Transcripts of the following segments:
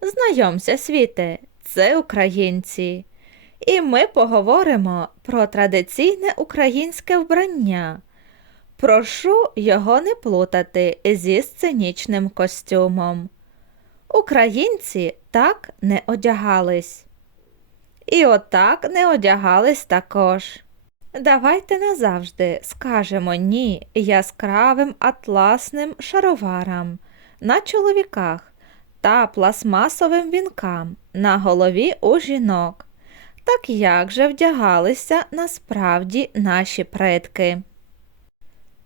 Знайомся, світе, це українці. І ми поговоримо про традиційне українське вбрання. Прошу його не плутати зі сценічним костюмом. Українці так не одягались. І отак не одягались також. Давайте назавжди скажемо ні яскравим атласним шароварам на чоловіках та пластмасовим вінкам на голові у жінок. Так як же вдягалися насправді наші предки?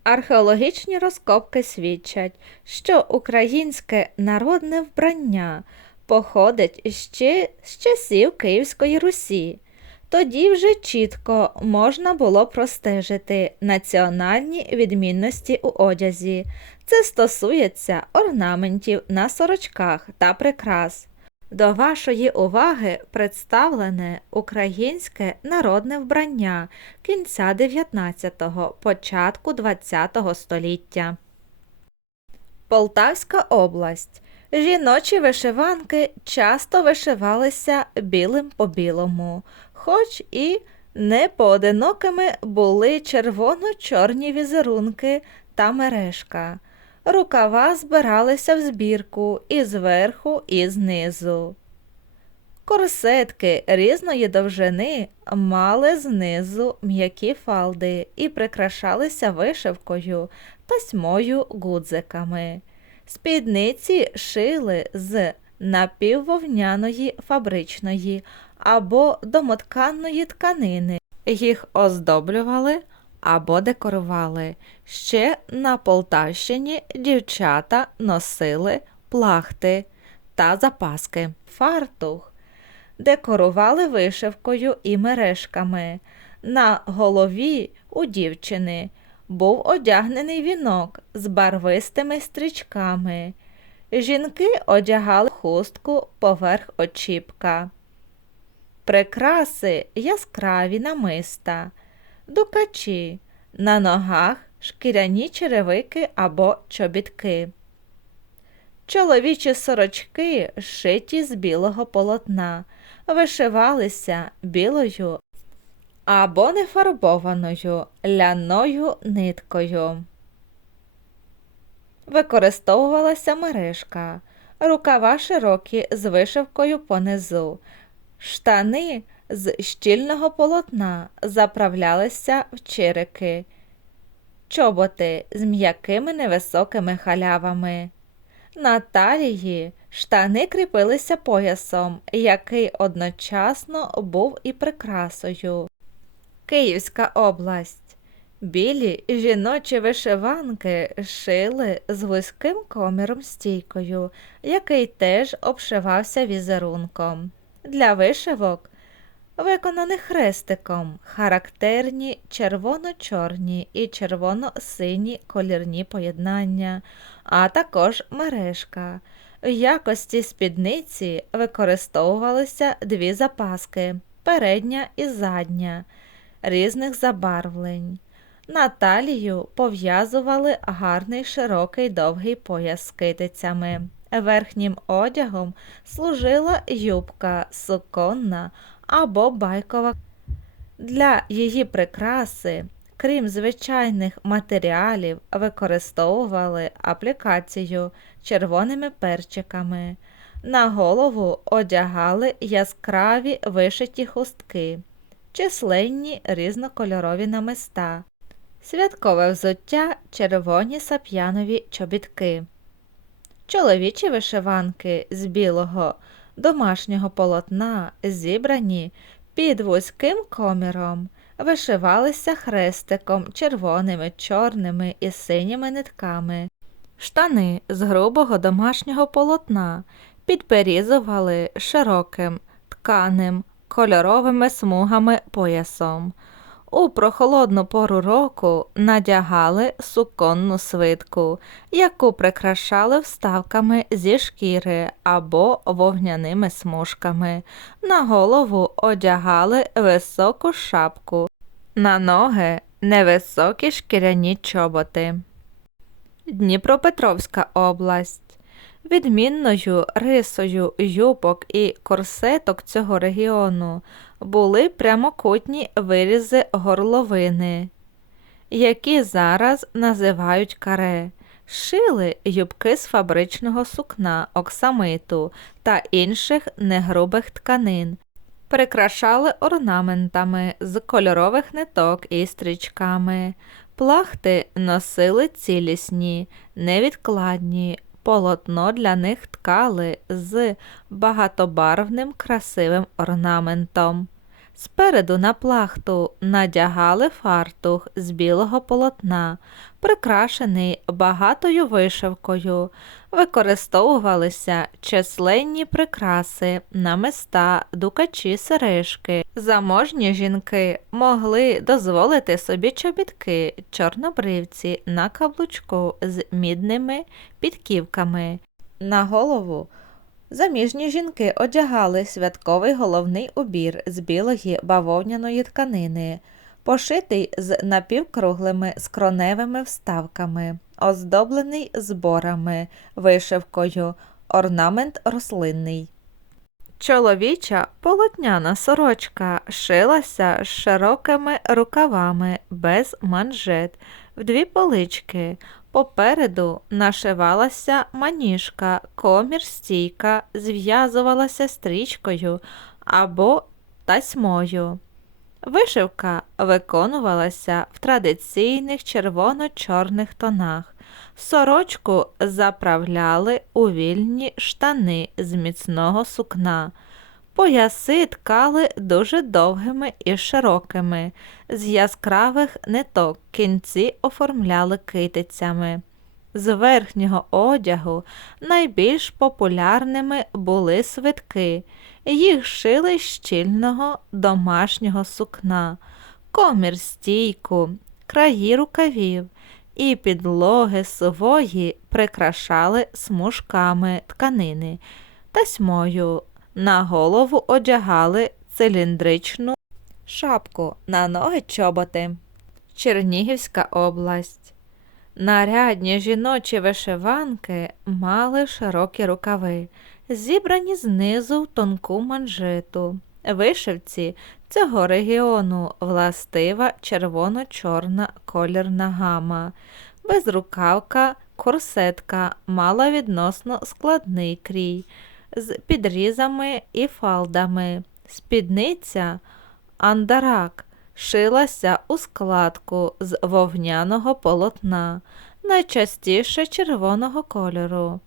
Археологічні розкопки свідчать, що українське народне вбрання походить ще з часів Київської Русі. Тоді вже чітко можна було простежити національні відмінності у одязі. Це стосується орнаментів на сорочках та прикрас. До вашої уваги представлене українське народне вбрання кінця 19-го, початку 20-го століття. Полтавська область. Жіночі вишиванки часто вишивалися білим по білому, хоч і не поодинокими були червоно-чорні візерунки та мережка. Рукава збиралися в збірку і зверху, і знизу. Корсетки різної довжини мали знизу м'які фалди і прикрашалися вишивкою тасьмою гудзиками. Спідниці шили з напіввовняної фабричної або домотканної тканини. Їх оздоблювали або декорували. Ще на Полтавщині дівчата носили плахти та запаски, фартух, декорували вишивкою і мережками. На голові у дівчини був одягнений вінок з барвистими стрічками. Жінки одягали хустку поверх очіпка. Прикраси яскраві намиста, дукачі, на ногах шкіряні черевики або чобітки. Чоловічі сорочки шиті з білого полотна, вишивалися білою або нефарбованою ляною ниткою. Використовувалася мережка, рукава широкі з вишивкою понизу, штани з щільного полотна заправлялися в чирики, чоботи з м'якими невисокими халявами. На талії штани кріпилися поясом, який одночасно був і прикрасою. Київська область. Білі жіночі вишиванки шили з вузьким коміром стійкою, який теж обшивався візерунком. Для вишивок, виконаних хрестиком, характерні червоно-чорні і червоно-сині колірні поєднання, а також мережка. В якості спідниці використовувалися дві запаски передня і задня різних забарвлень. На талію пов'язували гарний широкий довгий пояс з китицями. Верхнім одягом служила юбка суконна або байкова. Для її прикраси, крім звичайних матеріалів, використовували аплікацію червоними перчиками. На голову одягали яскраві вишиті хустки численні різнокольорові намиста, святкове взуття червоні сап'янові чобітки, чоловічі вишиванки з білого домашнього полотна, зібрані під вузьким коміром, вишивалися хрестиком червоними, чорними і синіми нитками. Штани з грубого домашнього полотна підперізували широким тканим кольоровими смугами поясом. У прохолодну пору року надягали суконну свитку, яку прикрашали вставками зі шкіри або вогняними смужками. На голову одягали високу шапку, на ноги невисокі шкіряні чоботи. Дніпропетровська область. Відмінною рисою юбок і корсеток цього регіону були прямокутні вирізи горловини, які зараз називають каре. Шили юбки з фабричного сукна, оксамиту та інших негрубих тканин, прикрашали орнаментами з кольорових ниток і стрічками. Плахти носили цілісні, невідкладні, полотно для них ткали з багатобарвним красивим орнаментом. Спереду на плахту надягали фартух з білого полотна, прикрашений багатою вишивкою, використовувалися численні прикраси, намиста, дукачі, сережки. Заможні жінки могли дозволити собі чобітки, чорнобривці на каблучку з мідними підківками. На голову Заміжні жінки одягали святковий головний убір з білої бавовняної тканини, пошитий з напівкруглими скроневими вставками, оздоблений зборами, вишивкою, орнамент рослинний. Чоловіча полотняна сорочка шилася з широкими рукавами без манжет в дві полички. Попереду нашивалася маніжка, комір стійка, зв'язувалася стрічкою або тасьмою. Вишивка виконувалася в традиційних червоно-чорних тонах. Сорочку заправляли у вільні штани з міцного сукна. Пояси ткали дуже довгими і широкими, з яскравих ниток кінці оформляли китицями. З верхнього одягу найбільш популярними були свитки, їх шили щільного домашнього сукна, комір стійку, краї рукавів і підлоги свої прикрашали смужками тканини, тасьмою на голову одягали циліндричну шапку, на ноги чоботи. Чернігівська область. Нарядні жіночі вишиванки мали широкі рукави, зібрані знизу в тонку манжету. Вишивці цього регіону властива червоно-чорна колірна гама, безрукавка, корсетка мала відносно складний крій з підрізами і фалдами. Спідниця андарак шилася у складку з вовняного полотна, найчастіше червоного кольору.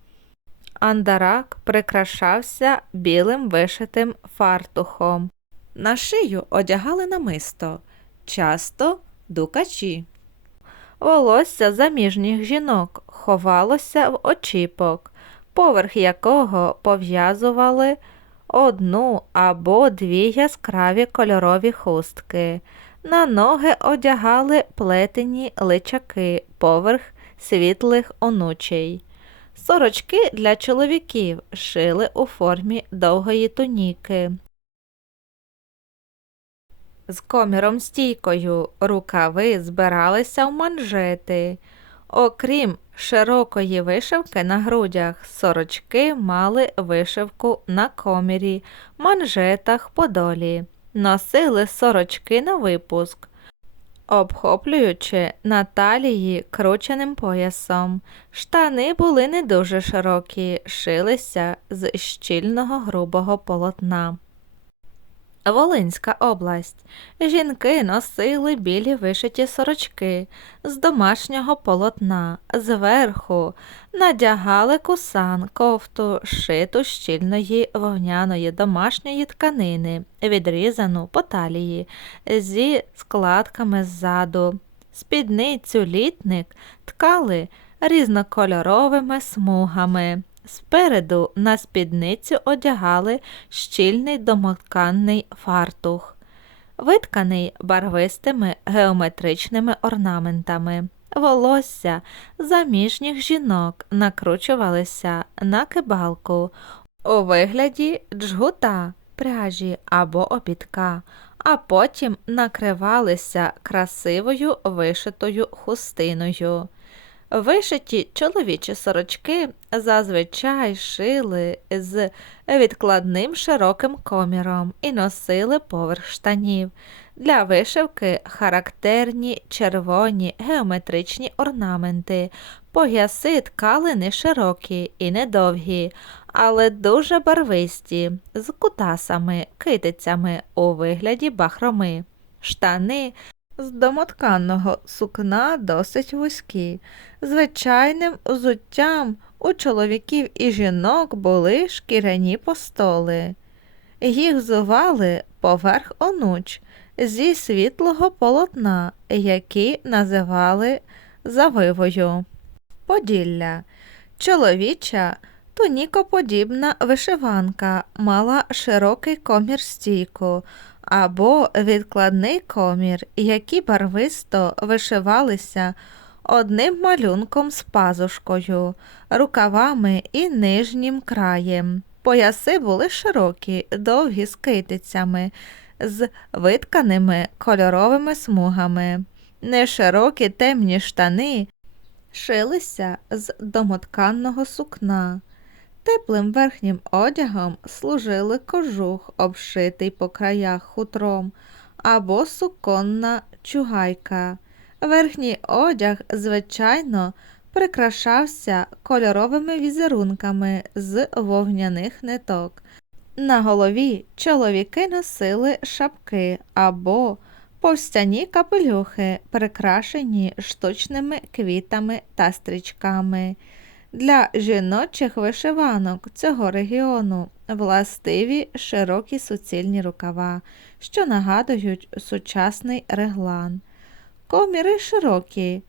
Андарак прикрашався білим вишитим фартухом. На шию одягали намисто, часто дукачі. Волосся заміжніх жінок ховалося в очіпок, поверх якого пов'язували одну або дві яскраві кольорові хустки. На ноги одягали плетені личаки поверх світлих онучей. Сорочки для чоловіків шили у формі довгої туніки. З коміром стійкою рукави збиралися в манжети. Окрім широкої вишивки на грудях, сорочки мали вишивку на комірі, манжетах подолі, носили сорочки на випуск, обхоплюючи на талії крученим поясом. Штани були не дуже широкі, шилися з щільного грубого полотна. Волинська область. Жінки носили білі вишиті сорочки з домашнього полотна, зверху надягали кусан, кофту, шиту щільної вогняної домашньої тканини, відрізану по талії, зі складками ззаду. Спідницю літник ткали різнокольоровими смугами. Спереду на спідницю одягали щільний домотканний фартух, витканий барвистими геометричними орнаментами. Волосся заміжніх жінок накручувалися на кибалку у вигляді джгута, пряжі або обідка, а потім накривалися красивою вишитою хустиною. Вишиті чоловічі сорочки зазвичай шили з відкладним широким коміром і носили поверх штанів. Для вишивки характерні червоні геометричні орнаменти. Пояси ткали не широкі і недовгі, але дуже барвисті, з кутасами, китицями у вигляді бахроми. Штани з домотканого сукна досить вузькі. Звичайним взуттям у чоловіків і жінок були шкіряні постоли. Їх зували поверх онуч зі світлого полотна, які називали завивою. Поділля. Чоловіча тунікоподібна вишиванка мала широкий комір стійку або відкладний комір, які барвисто вишивалися одним малюнком з пазушкою, рукавами і нижнім краєм. Пояси були широкі, довгі з китицями, з витканими кольоровими смугами. Неширокі темні штани шилися з домотканного сукна. Теплим верхнім одягом служили кожух, обшитий по краях хутром, або суконна чугайка. Верхній одяг, звичайно, прикрашався кольоровими візерунками з вогняних ниток. На голові чоловіки носили шапки або повстяні капелюхи, прикрашені штучними квітами та стрічками. Для жіночих вишиванок цього регіону властиві широкі суцільні рукава, що нагадують сучасний реглан. Коміри широкі,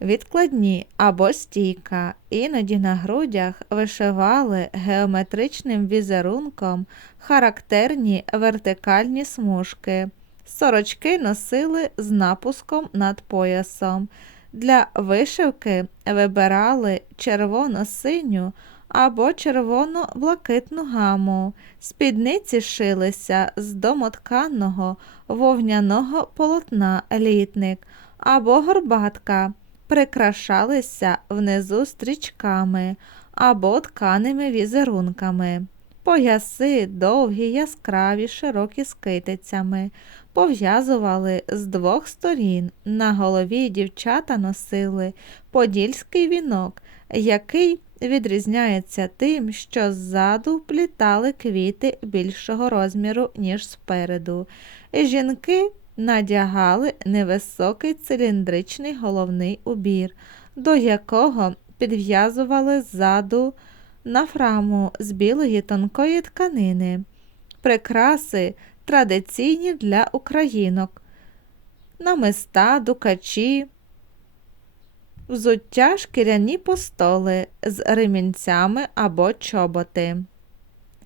відкладні або стійка, іноді на грудях вишивали геометричним візерунком характерні вертикальні смужки. Сорочки носили з напуском над поясом. Для вишивки вибирали червоно-синю або червоно-блакитну гаму. Спідниці шилися з домотканого вовняного полотна літник або горбатка, прикрашалися внизу стрічками або тканими візерунками. Пояси довгі, яскраві, широкі з китицями, пов'язували з двох сторін. На голові дівчата носили подільський вінок, який відрізняється тим, що ззаду вплітали квіти більшого розміру, ніж спереду. Жінки надягали невисокий циліндричний головний убір, до якого підв'язували ззаду на фраму з білої тонкої тканини. Прикраси традиційні для українок, намиста, дукачі, взуття шкіряні постоли з ремінцями або чоботи.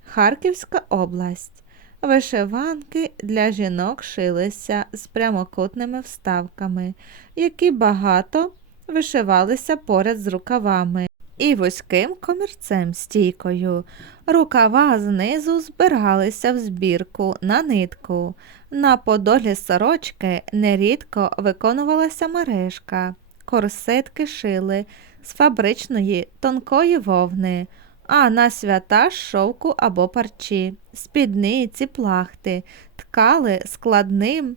Харківська область. Вишиванки для жінок шилися з прямокутними вставками, які багато вишивалися поряд з рукавами і вузьким комірцем стійкою. Рукава знизу збиралися в збірку на нитку. На подолі сорочки нерідко виконувалася мережка, корсетки шили з фабричної тонкої вовни, а на свята шовку або парчі, спідниці, плахти, ткали складним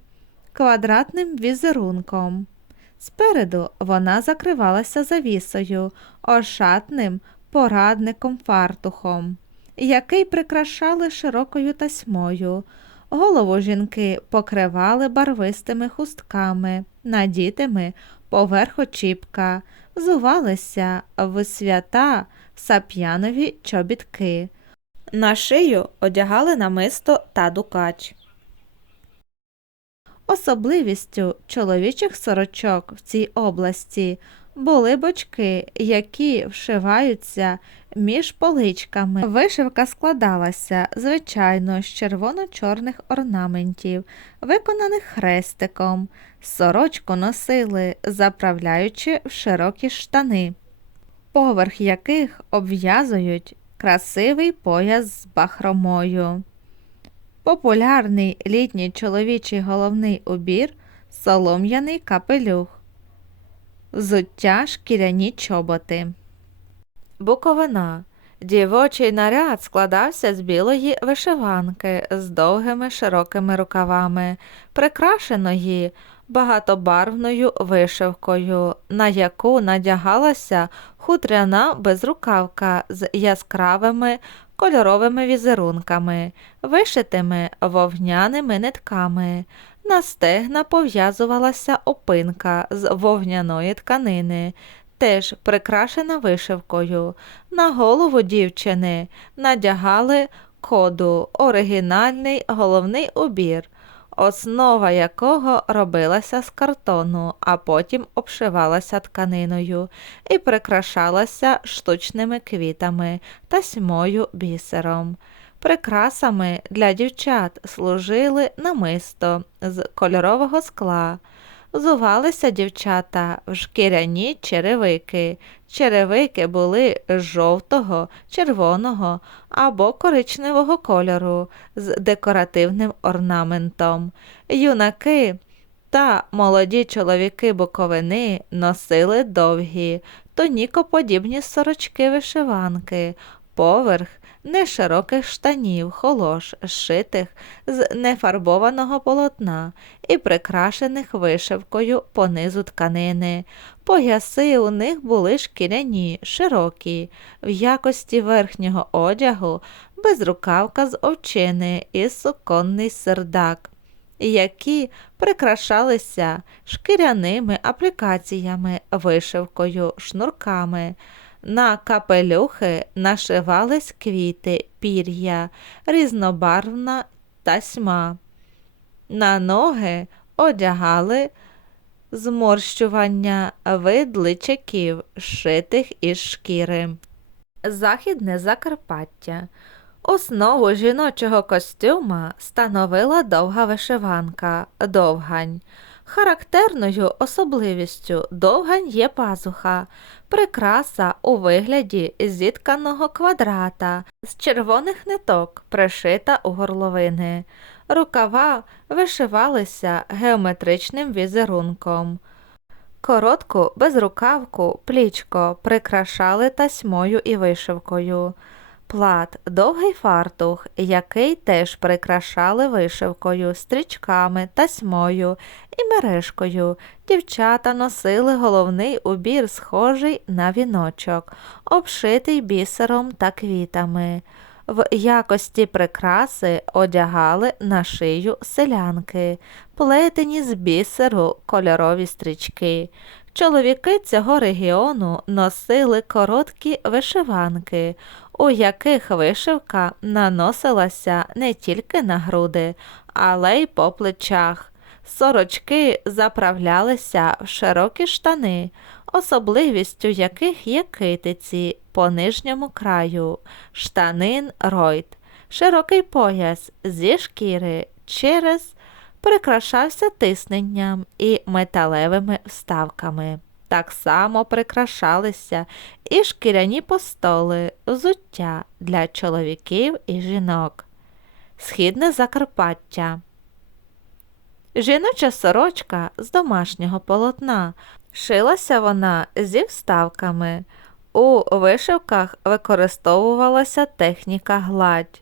квадратним візерунком. Спереду вона закривалася завісою, ошатним порадником фартухом, який прикрашали широкою тасьмою. Голову жінки покривали барвистими хустками, надітими поверх очіпка, взувалися в свята сап'янові чобітки. На шию одягали намисто та дукач. Особливістю чоловічих сорочок в цій області були бочки, які вшиваються між поличками. Вишивка складалася, звичайно, з червоно-чорних орнаментів, виконаних хрестиком. Сорочку носили, заправляючи в широкі штани, поверх яких обв'язують красивий пояс з бахромою. Популярний літній чоловічий головний убір солом'яний капелюх. взуття шкіряні чоботи. Буковина. Дівочий наряд складався з білої вишиванки з довгими широкими рукавами, прикрашеної багатобарвною вишивкою, на яку надягалася хутряна безрукавка з яскравими кольоровими візерунками, вишитими вовняними нитками. На стегна пов'язувалася опинка з вовняної тканини, теж прикрашена вишивкою. На голову дівчини надягали коду, оригінальний головний убір, основа якого робилася з картону, а потім обшивалася тканиною і прикрашалася штучними квітами та сьмою бісером. Прикрасами для дівчат служили намисто з кольорового скла. Зувалися дівчата в шкіряні черевики. Черевики були жовтого, червоного або коричневого кольору з декоративним орнаментом. Юнаки та молоді чоловіки Буковини носили довгі, тонікоподібні сорочки вишиванки, поверх нешироких штанів, холош, зшитих з нефарбованого полотна і прикрашених вишивкою по низу тканини. Пояси у них були шкіряні, широкі, в якості верхнього одягу, безрукавка з овчини і суконний сердак. Які прикрашалися шкіряними аплікаціями, вишивкою, шнурками. На капелюхи нашивались квіти, пір'я, різнобарвна тасьма. На ноги одягали зморщування видличаків, шитих із шкіри. Західне Закарпаття. Основу жіночого костюма становила довга вишиванка, довгань. Характерною особливістю довгань є пазуха, прикраса у вигляді зітканого квадрата з червоних ниток, пришита у горловини. Рукава вишивалися геометричним візерунком. Коротку безрукавку, плічко прикрашали тасьмою і вишивкою. Плат довгий фартух, який теж прикрашали вишивкою, стрічками, тасьмою і мережкою. Дівчата носили головний убір, схожий на віночок, обшитий бісером та квітами. В якості прикраси одягали на шию селянки, плетені з бісеру кольорові стрічки. Чоловіки цього регіону носили короткі вишиванки, у яких вишивка наносилася не тільки на груди, але й по плечах. Сорочки заправлялися в широкі штани, особливістю яких є китиці по нижньому краю, штанин ройд, широкий пояс зі шкіри через прикрашався тисненням і металевими вставками. Так само прикрашалися і шкіряні постоли, взуття для чоловіків і жінок. Східне Закарпаття. Жіноча сорочка з домашнього полотна. Шилася вона зі вставками. У вишивках використовувалася техніка гладь.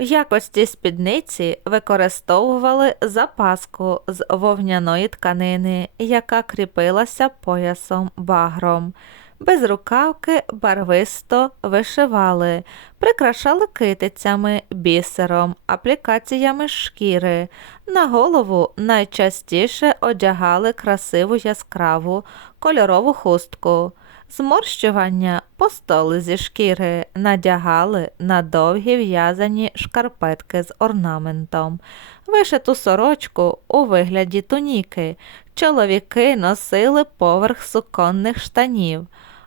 В якості спідниці використовували запаску з вовняної тканини, яка кріпилася поясом багром. Без рукавки барвисто вишивали, прикрашали китицями, бісером, аплікаціями шкіри. На голову найчастіше одягали красиву яскраву кольорову хустку. Зморщування постоли зі шкіри надягали на довгі в'язані шкарпетки з орнаментом, вишиту сорочку у вигляді туніки. Чоловіки носили поверх суконних штанів,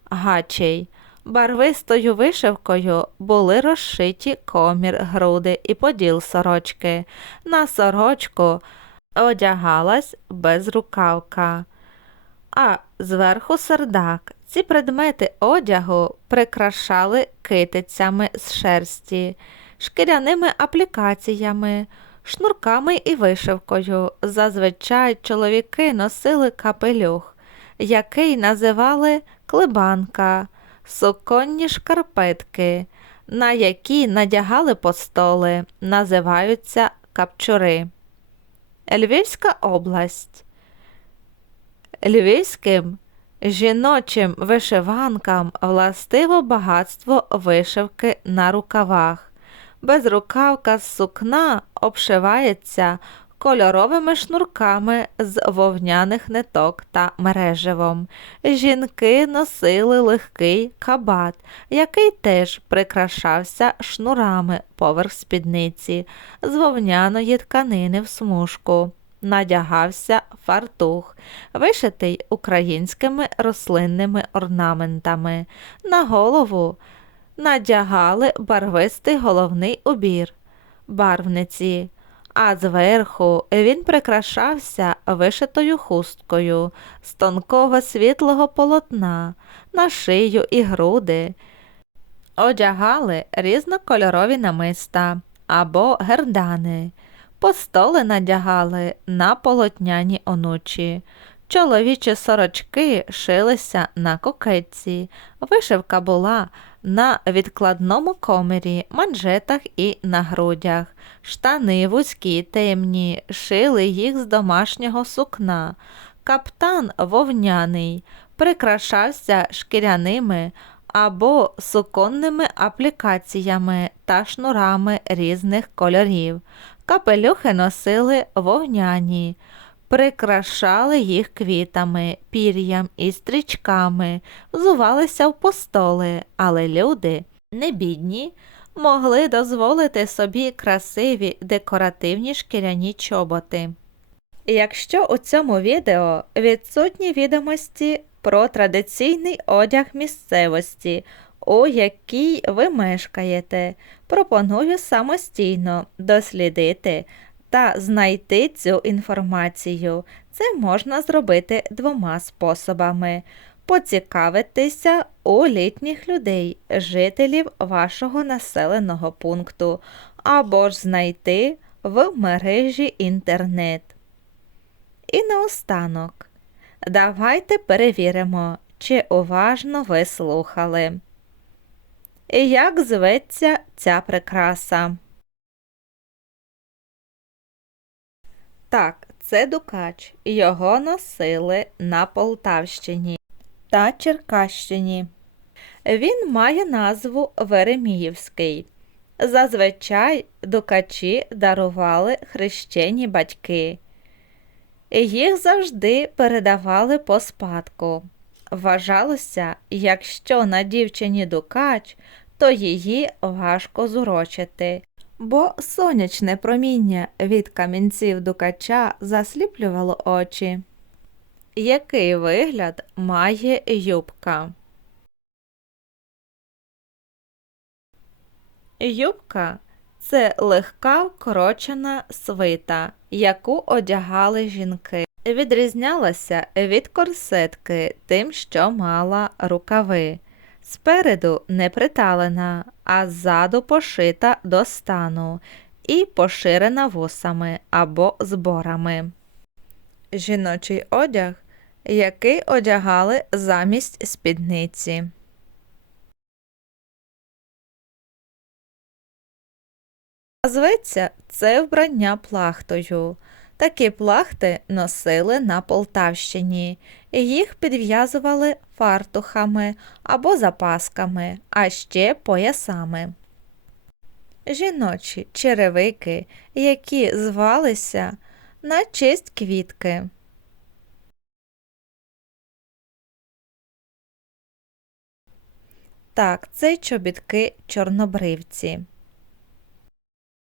гачей. Барвистою вишивкою були розшиті комір, груди і поділ сорочки. На сорочку одягалась безрукавка, а зверху сердак. Ці предмети одягу прикрашали китицями з шерсті, шкіряними аплікаціями, шнурками і вишивкою. Зазвичай чоловіки носили капелюх. який називали клибанка, суконні шкарпетки, на які надягали постоли, називаються капчури. Львівська область. Львівським жіночим вишиванкам властиво багатство вишивки на рукавах. Безрукавка з сукна обшивається кольоровими шнурками з вовняних ниток та мереживом. Жінки носили легкий кабат, який теж прикрашався шнурами поверх спідниці з вовняної тканини в смужку. Надягався фартух, вишитий українськими рослинними орнаментами. На голову надягали барвистий головний убір, барвниці, а зверху він прикрашався вишитою хусткою з тонкого світлого полотна на шию і груди. Одягали різнокольорові намиста або гердани. Постоли надягали на полотняні онучі. Чоловічі сорочки шилися на кокетці. Вишивка була на відкладному комері, манжетах і на грудях. Штани вузькі темні, шили їх з домашнього сукна. Каптан вовняний, прикрашався шкіряними або суконними аплікаціями та шнурами різних кольорів. Капелюхи носили вогняні, прикрашали їх квітами, пір'ям і стрічками, взувалися в постоли, але люди, не бідні, могли дозволити собі красиві декоративні шкіряні чоботи. Якщо у цьому відео відсутні відомості про традиційний одяг місцевості, у якій ви мешкаєте, пропоную самостійно дослідити та знайти цю інформацію. Це можна зробити двома способами. Поцікавитися у літніх людей, жителів вашого населеного пункту, або ж знайти в мережі інтернет. І наостанок, давайте перевіримо, чи уважно ви слухали. Як зветься ця прикраса? Так, це Дукач. Його носили на Полтавщині та Черкащині. Він має назву Вереміївський. Зазвичай дукачі дарували хрещені батьки. Їх завжди передавали по спадку. Вважалося, якщо на дівчині дукач, то її важко зурочити, бо сонячне проміння від камінців дукача засліплювало очі. Який вигляд має юбка? Юбка це легка вкорочена свита, яку одягали жінки. Відрізнялася від корсетки тим, що мала рукави. Спереду не приталена, а ззаду пошита до стану і поширена вусами або зборами. Жіночий одяг, який одягали замість спідниці. Зветься це вбрання плахтою. Такі плахти носили на Полтавщині, їх підв'язували фартухами або запасками, а ще поясами. Жіночі черевики, які звалися на честь квітки. Так, це чобітки чорнобривці.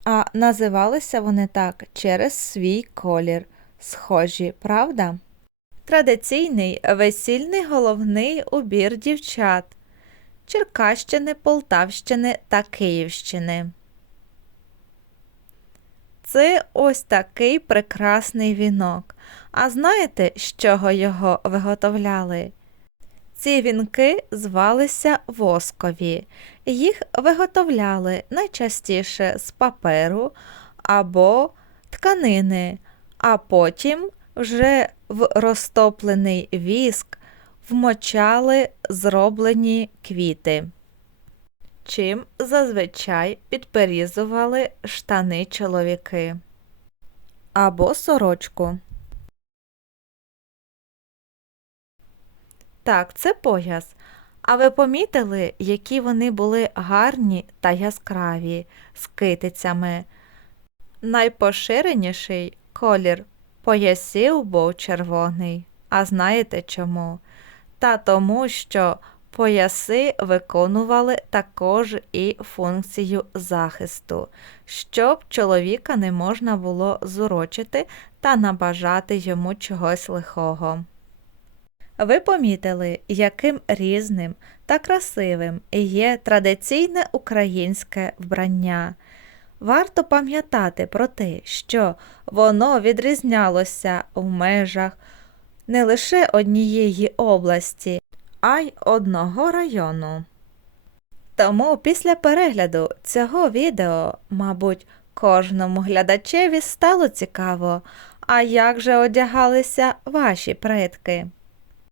А називалися вони так через свій колір, схожі, правда? Традиційний весільний головний убір дівчат Черкащини, Полтавщини та Київщини. Це ось такий прекрасний вінок. А знаєте, з чого його виготовляли? Ці вінки звалися воскові. Їх виготовляли найчастіше з паперу або тканини, а потім вже в розтоплений віск вмочали зроблені квіти, чим зазвичай підперізували штани чоловіки або сорочку. Так, це пояс. А ви помітили, які вони були гарні та яскраві з китицями? Найпоширеніший колір поясів був червоний. А знаєте чому? Та тому, що пояси виконували також і функцію захисту, щоб чоловіка не можна було зурочити та набажати йому чогось лихого. Ви помітили, яким різним та красивим є традиційне українське вбрання. Варто пам'ятати про те, що воно відрізнялося в межах не лише однієї області, а й одного району. Тому після перегляду цього відео, мабуть, кожному глядачеві стало цікаво, а як же одягалися ваші предки.